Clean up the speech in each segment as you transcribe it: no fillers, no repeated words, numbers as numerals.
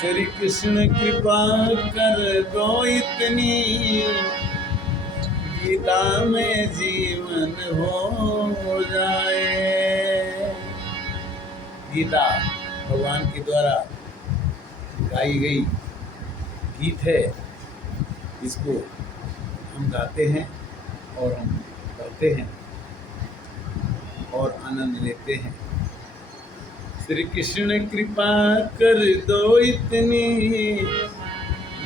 श्री कृष्ण कृपा कर दो इतनी, गीता में जीवन हो जाए। गीता भगवान के द्वारा गाई गई गीत है। इसको हम गाते हैं और हम पढ़ते हैं और आनंद लेते हैं। श्री कृष्ण कृपा कर दो इतनी,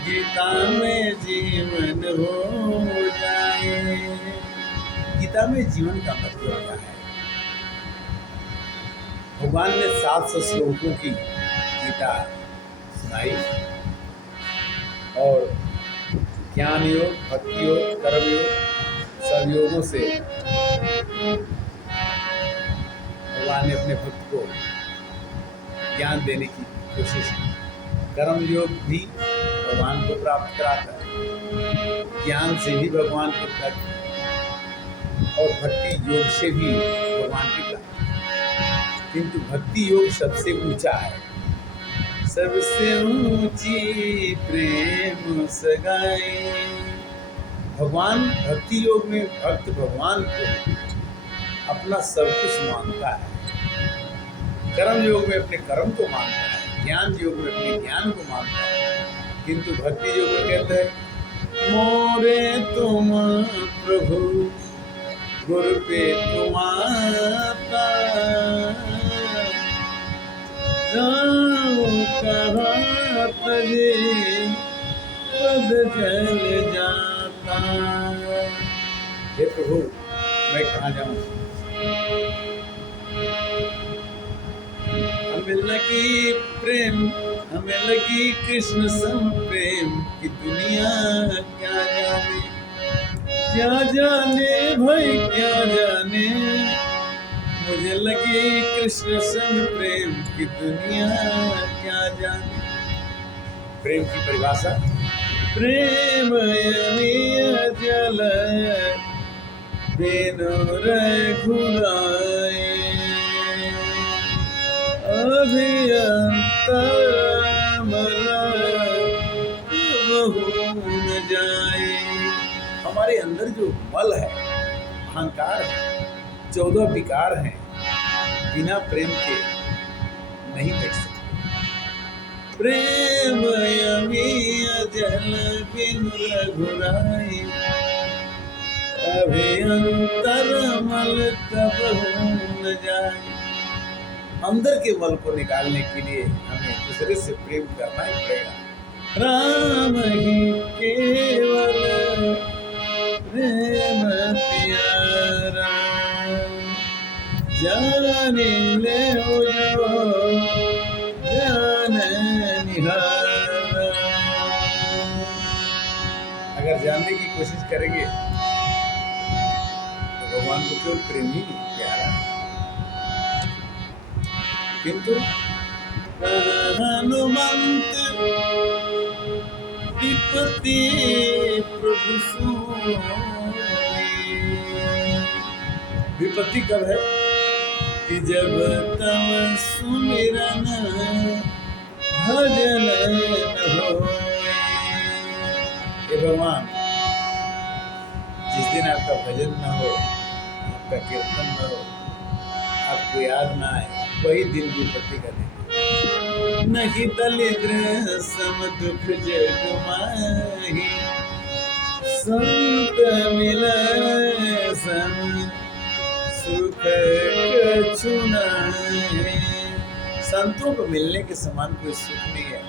गीता में जीवन हो जाए। गीता में जीवन का मतलब क्या है? भगवान ने 700 श्लोकों की गीता सुनाई और ज्ञान योग, भक्ति योग, कर्म योग, सब योगों से भगवान ने अपने भक्त को ज्ञान देने की कोशिश की। कर्म योग भी भगवान को प्राप्त कराता है, ज्ञान से भी भगवान को प्राप्त, और भक्ति योग से भी भगवान की प्राप्ति। किंतु भक्ति योग सबसे ऊंचा है। सबसे ऊंची प्रेम सगाई। भगवान भक्ति योग में भक्त भगवान को अपना सब कुछ मानता है। कर्म योग में अपने कर्म को मानता है, ज्ञान योग में अपने ज्ञान को मानता है। किंतु भक्ति योग में कहता है मोरे तुम प्रभु गुरु पे तुम्हारा, जाऊं कहाँ तजे पद चल जाता। हे प्रभु मैं कहाँ जाऊं? हमें लगी प्रेम, हमें लगी कृष्ण सम प्रेम की दुनिया क्या जाने, क्या जाने भाई क्या जाने। मुझे लगी कृष्ण सम प्रेम की दुनिया क्या जाने। प्रेम की परिभाषा, प्रेम जल बेनु रघुराए, अभियंता न जाए। हमारे अंदर जो मल है, अहंकार है, 14 विकार हैं, बिना प्रेम के नहीं बैठ सकते। प्रेम जल बिनु रघुराई, अभियंतर मल तब न जाए। अंदर के मल को निकालने के लिए हमें दूसरे से प्रेम करना ही पड़ेगा। राम ही केवल प्रेम प्यारा, जाने ले हो जान निहारा। अगर जानने की कोशिश करेंगे तो भगवान को केवल प्रेम ही प्यारा है। किंतु हनुमंत विपत्ति प्रभु सोई। विपत्ति कब है? कि जब तब सुमिरन भजन न होए। हे भगवान, जिस दिन आपका भजन न हो, आपका कीर्तन न हो, आपको याद ना आए, वही दिन विपत्ति का दिन। नहीं दलिद्र सम दुख जग माही, संत मिले सम सुख कछु नाहि। संतों को मिलने के समान कोई सुख नहीं है,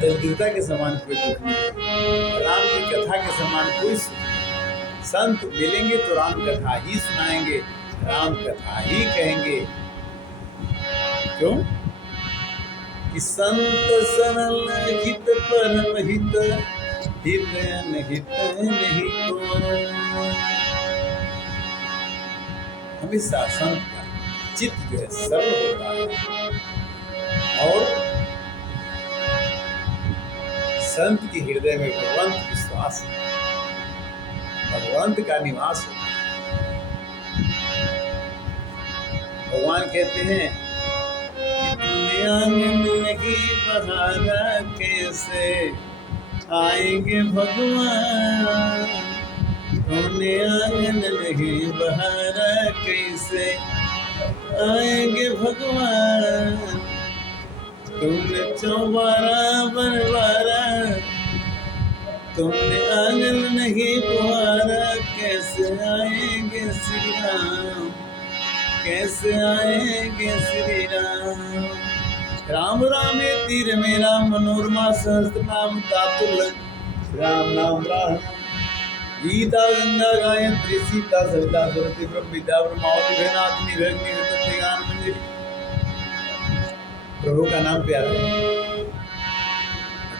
दरिद्रता के समान कोई दुख नहीं है, राम की कथा के समान कोई सुख नहीं। संत मिलेंगे तो राम कथा ही सुनाएंगे, राम कथा ही कहेंगे। क्यों? कि संत सरल हित परम हित, हित अनहित नहीं को। हमेशा संत का चित्त जो है सरल होता है और संत के हृदय में भगवंत विश्वास है, भगवंत का निवास होता है। भगवान कहते हैं कि दुनिया में नहीं बहार कैसे आएंगे भगवान, तुमने आंगन नहीं बहारा कैसे आएंगे भगवान, तुमने चौबारा बनवारा, तुमने आंगन नहीं बुहारा, कैसे आएंगे श्री राम, कैसे आएंगे श्री राम। राम रामे तीर में राम मनोरमा सहस्त्र नाम तातुल्य, राम नाम राम गीता गंगा गायत्री सीता सविता सरस्वती ब्रह्म विद्या ब्रह्मावती भैनाथनी भैग्नि ज्ञान मंदिर। प्रभु का नाम प्यारा है,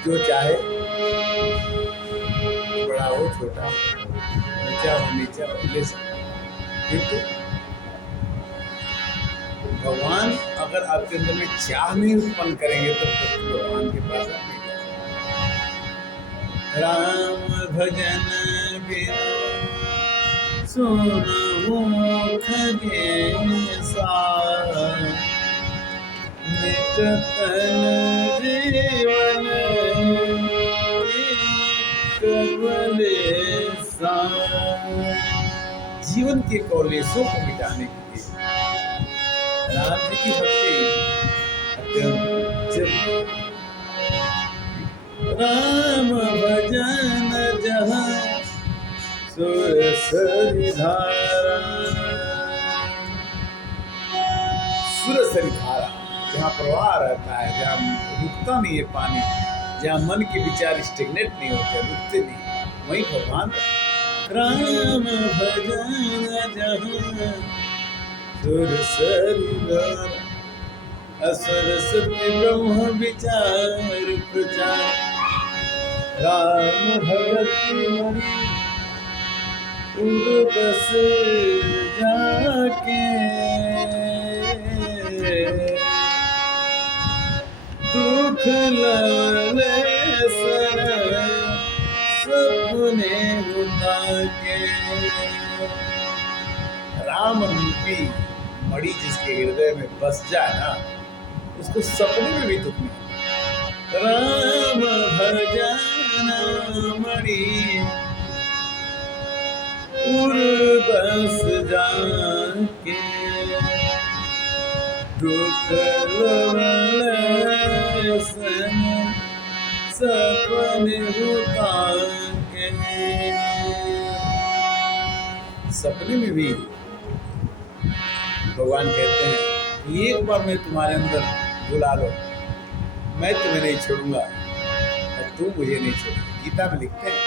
जो चाहे बड़ा हो छोटा हो, ऊंचा हो नीचा हो, ले सकता, किंतु भगवान अगर आपके अंदर में चाह नहीं उत्पन्न करेंगे तब तक भगवान के पास आप नहीं जा सकते। राम भजन बिनु सुनहु खगेसा, मिटतन जीवन कवलेसा। जीवन के कौलेसों को मिटाने के लिए राम जी की भक्ति अत्यंत। राम भजन जहाँ सुरसरी धारा, सुरसरी धारा जहाँ प्रवाह रहता है, जहाँ रुकता नहीं है पानी, जहाँ मन के विचार स्टेगनेट नहीं होते, रुकते नहीं, वही भगवान। राम भजन जहाँ सुरसरी धारा, सरस्वती ब्रह्म विचार प्रचार, राम भगति मणि उर बस जाके, दुख लले सर सपने उठा के। राम रूपी मणि जिसके हृदय में बस जाए ना, उसको सपने में भी दुख नहीं। राम भजन मणि उर बस जाके, दुख लवले सन सपने उतार के। सपने में भी भगवान कहते हैं एक बार मैं तुम्हारे अंदर बुला लो, मैं तुम्हें नहीं छोड़ूंगा और तुम मुझे नहीं छोड़ोगे। गीता में लिखते हैं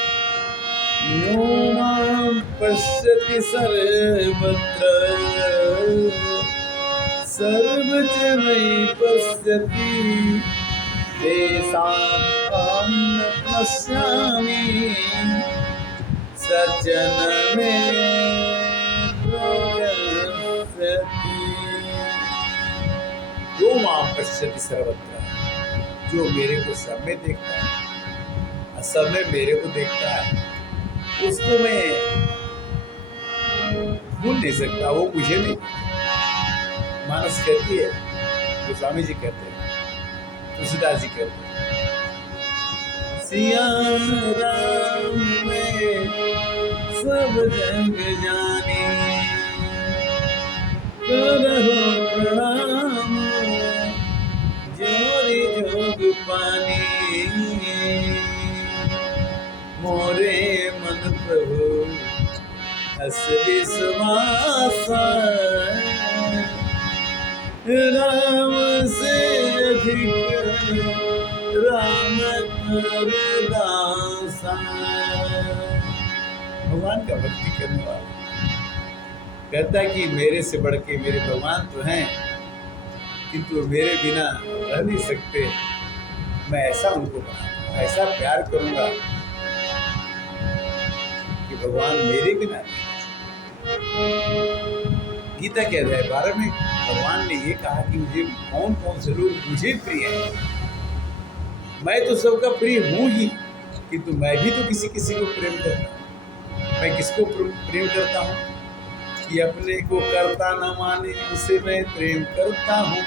यो मां पश्यति सर्वत्र सर्वच मयि पश्यति, तेषाम् अहं न पश्यामि सज्जन में जो मां पश्यति सर्वत्र, जो मेरे को सब में देखता है और सब में मेरे को देखता है, उसको मैं भूल नहीं सकता, वो मुझे नहीं। मानस कहती है, गोस्वामी जी कहते हैं, तुलसीदास जी कहते हैं, सिया राम में सब जग जानी, करहो प्रणाम जोरी जोग पानी, मोरे मन प्रभु हस विश्वासा, राम से अधिक राम कर दासा। भगवान का भक्ति करने वाला कहता है कि मेरे से बढ़ के मेरे भगवान तो हैं, किंतु मेरे बिना रह नहीं सकते। मैं ऐसा उनको बनाऊंगा, ऐसा प्यार करूंगा कि भगवान मेरे बिना नहीं। गीता के अध्याय 12 में भगवान ने ये कहा कि मुझे कौन कौन से लोग मुझे प्रिय हैं। मैं तो सबका प्रिय हूँ ही, किंतु मैं भी तो किसी किसी को प्रेम करता हूँ। मैं किसको प्रेम करता हूँ कि अपने को करता न माने उसे मैं प्रेम करता हूँ।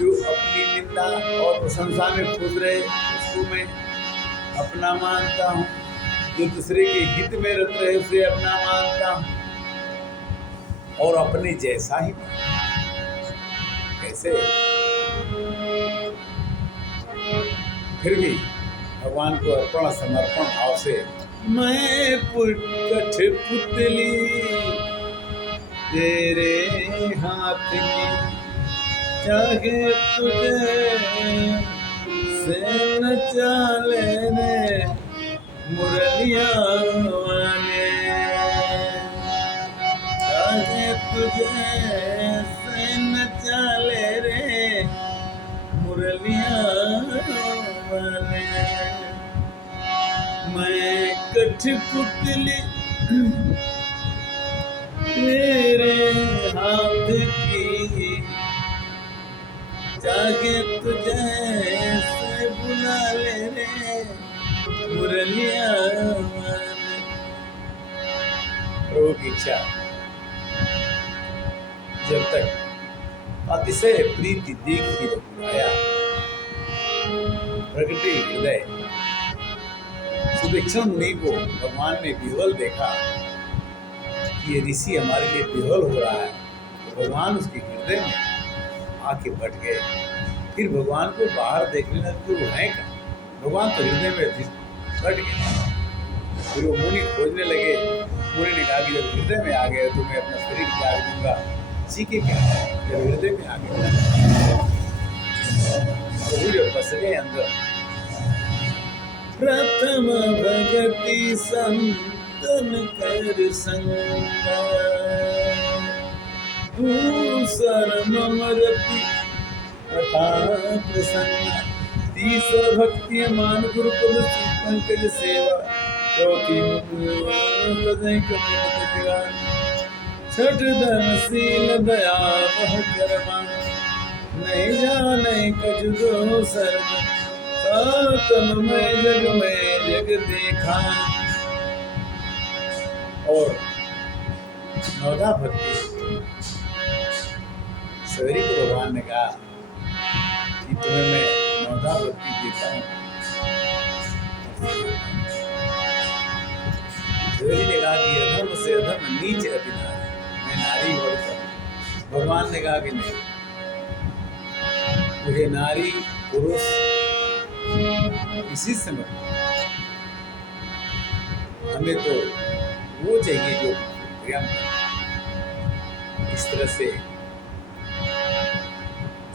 जो अपनी निंदा और प्रशंसा में खुश रहे उसको मैं अपना मानता हूँ, जो दूसरे के हित में रत रहे उसे अपना मानता हूँ और अपने जैसा ही कैसे। फिर भी भगवान को अर्पण समर्पण भाव से मैं कठपुतली तेरे हाथ की, चाहे तुझे से नचा लेने मुरलिया वाले, चाहे तुझे से नचा ले रे मुरलिया वाले। मैं कठपुतली तेरे हाथ की, चाहे तुझे से बुला ले रे मुरलिया वाले। प्रभु की इच्छा जब तक अतिशय प्रीति देखी रघुराया, प्रगटे हृदय सुभिक्षण मुनि को भगवान ने विह्वल देखा कि ये ऋषि हमारे लिए विह्वल हो रहा है, तो भगवान उसके हृदय में आके बैठ गए। फिर भगवान को बाहर देखने लगे वो है क्या, भगवान तो हृदय में बैठ गए। फिर वो मुनि खोजने लगे। मुनि ने कहा कि जब हृदय में आ गए तो मैं अपना शरीर त्याग दूंगा, सीखे क्या, जब हृदय में आ गए तो जब बस गए अंदर। प्रथम भगति संतन कर संगा, दूसर ममरति तथा प्रसन्न, तीसर भक्ति मान गुरु पद पंकज सेवा, चौथी छठ धर्मशील दया बहु कर्मा, नहीं जाने कछु दो सर्व, सातम में जग देखा। और नवधा भक्ति सवेरी को भगवान ने कहा कि तुम्हें मैं नवधा भक्ति देता हूँ। सवेरी ने कहा कि अधर्म से अधर्म नीच अति नारी, मैं नारी वर्ग। भगवान ने कहा कि नहीं, मुझे नारी पुरुष किसी से मतलब, हमें तो वो चाहिए जो प्रेम करे। इस तरह से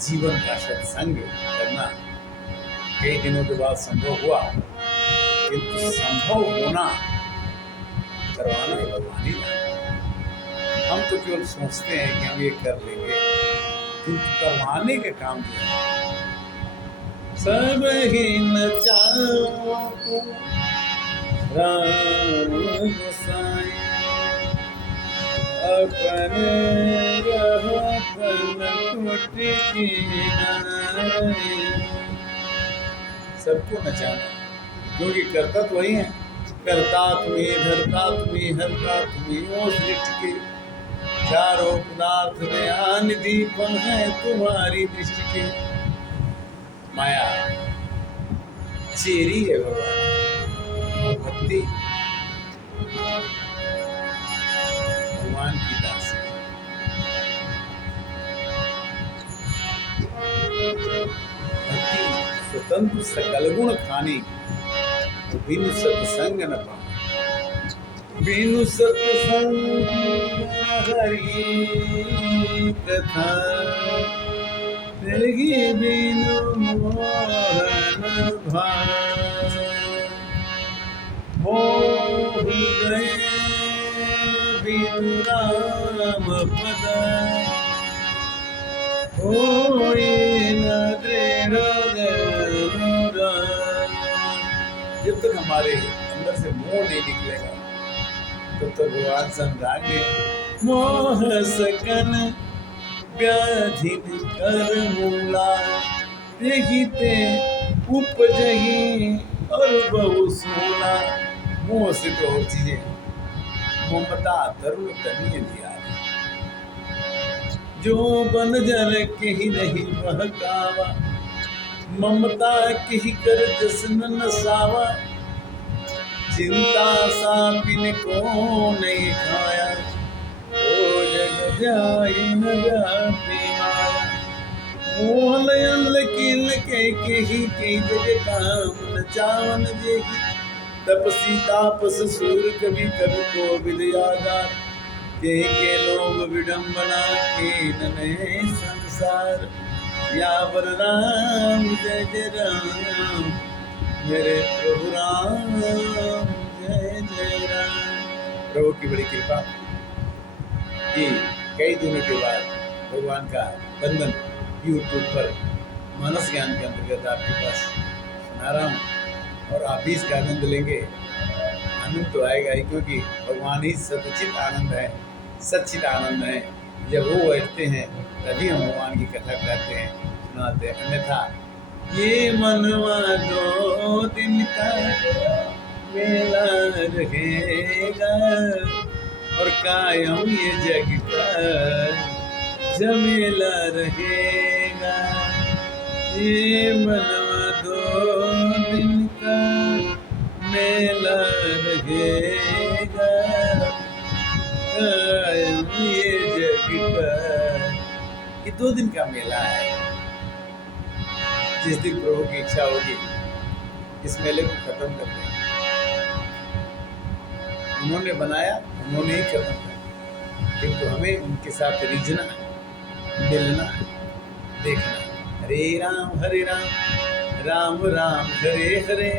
जीवन का सत्संग करना कई दिनों के बाद संभव हुआ, किंतु संभव होना करवाना ही भगवान ही जाने। हम तो केवल सोचते हैं कि हम ये कर लेंगे, किंतु करवाने के काम जो है सब ही न चाहो राम गोसाई, अपने रहत की सबको नचाना, क्योंकि करता तो वही है। करता तुम्हें, धरता तुम्हें, हरता तुम्हें, ओ सृष्टि के चारों पदार्थ में आनिधि फल है तुम्हारी दृष्टि के। माया चेरी है भगवान, और भक्ति भगवान की दासी। भक्ति स्वतंत्र सकल गुण खानी, बिनु सत्संग न पाए। बिनु सत्संग हरि कथा, तेगी बिनु मोहन भाव। मोह गए बिनु राम पद, होई न दृढ़ अनुराग। जब तक हमारे अंदर से मोह नहीं निकलेगा तब तक भगवान संतांगे मोह सकन व्याधि कर मूला, देखते उपजही और बहु सोला। मोह से तो और चीजें, ममता तरुण तनीय दिया, जो बन जर के ही नहीं बहकावा, ममता के ही कर जसन नसावा, चिंता सापिन को नहीं खाया, ओ जग जाई न जाती माया। मोहन अल किल के ही जग काम न चावन जेही, तपसी तापस सूर कवि कवि को विद्यागार, के लोग विडंबना के नने संसार। यावर राम जय जय राम, मेरे प्रभु राम जय जय राम। प्रभु की बड़ी कृपा कि कई दिनों के बाद भगवान का बंधन यूट्यूब पर मानस ज्ञान के अंतर्गत आपके पास सुना रहा हूँ, और आप भी इसका आनंद लेंगे। आनंद तो आएगा ही, क्योंकि भगवान ही सचित आनंद है, सच्चित आनंद है। जब वो बैठते हैं तभी हम भगवान की कथा करते हैं, सुनाते हैं। अन्यथा ये मनवा 2 दिन का मेला रहेगा, और कायम ये जग का झमेला रहेगा। ये मनवा 2 दिन का मेला रहेगा, कायम ये जग का। ये 2 दिन का मेला है। जिस दिन प्रभु की इच्छा होगी इस मेले को खत्म कर देंगे। उन्होंने बनाया, उन्होंने ही खत्म किया, किंतु हमें उनके साथ रिझना है, मिलना है, देखना है। हरे राम राम राम हरे हरे,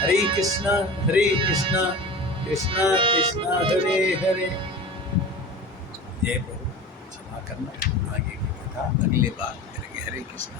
हरे कृष्णा कृष्णा कृष्णा हरे हरे। जय प्रभु, क्षमा करना, आगे की कथा अगले बार करेंगे। हरे कृष्णा।